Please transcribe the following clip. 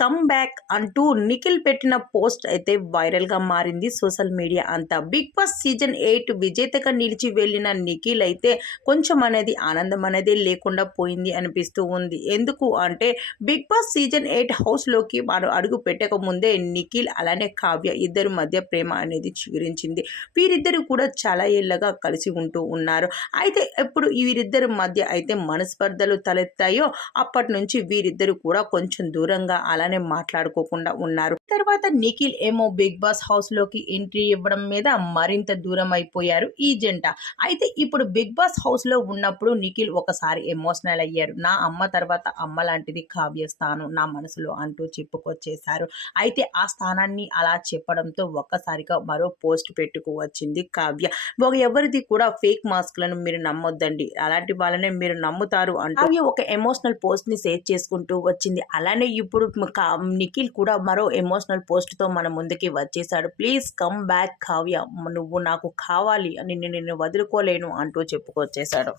Come back అంటూ నిఖిల్ పెట్టిన post అయితే వైరల్గా మారింది సోషల్ మీడియా అంతా. బిగ్ బాస్ సీజన్ 8 విజేతగా నిలిచి వెళ్ళిన నిఖిల్ అయితే కొంచెం అనేది ఆనందం అనేది లేకుండా పోయింది అనిపిస్తూ ఉంది. ఎందుకు అంటే బిగ్ బాస్ సీజన్ 8 హౌస్లోకి వారు అడుగు పెట్టక ముందే నిఖిల్ అలానే కావ్య ఇద్దరి మధ్య ప్రేమ అనేది చిగురించింది. వీరిద్దరు కూడా చాలా ఏళ్ళగా కలిసి ఉంటూ ఉన్నారు. అయితే ఎప్పుడు వీరిద్దరి మధ్య అయితే మనస్పర్ధలు తలెత్తాయో అప్పటి నుంచి వీరిద్దరు కూడా కొంచెం దూరంగా అలానే మాట్లాడుకోకుండా ఉన్నారు. తర్వాత నిఖిల్ ఏమో బిగ్ బాస్ హౌస్ లోకి ఎంట్రీ ఇవ్వడం మీద మరింత దూరం అయిపోయారు ఈ జంట. అయితే ఇప్పుడు బిగ్ బాస్ హౌస్ లో ఉన్నప్పుడు నిఖిల్ ఒకసారి ఎమోషనల్ అయ్యారు. నా అమ్మ తర్వాత అమ్మ లాంటిది కావ్య స్థానం నా మనసులో అంటూ చెప్పుకొచ్చేశారు. అయితే ఆ స్థానాన్ని అలా చెప్పడంతో ఒక్కసారిగా మరో పోస్ట్ పెట్టుకువచ్చింది కావ్య. ఎవరిది కూడా ఫేక్ మాస్క్లను మీరు నమ్మొద్దండి, అలాంటి వాళ్ళనే మీరు నమ్ముతారు అంటూ కావ్య ఒక ఎమోషనల్ పోస్ట్ ని షేర్ చేసుకుంటూ వచ్చింది. అలానే ఇప్పుడు నిఖిల్ కూడా మరో ఎమోషనల్ పోస్ట్ తో మన ముందుకి వచ్చేసాడు. ప్లీజ్ కమ్ బ్యాక్ కావ్య, నువ్వు నాకు కావాలి అని నేను వదులుకోలేను అంటూ చెప్పుకొచ్చేసాడు.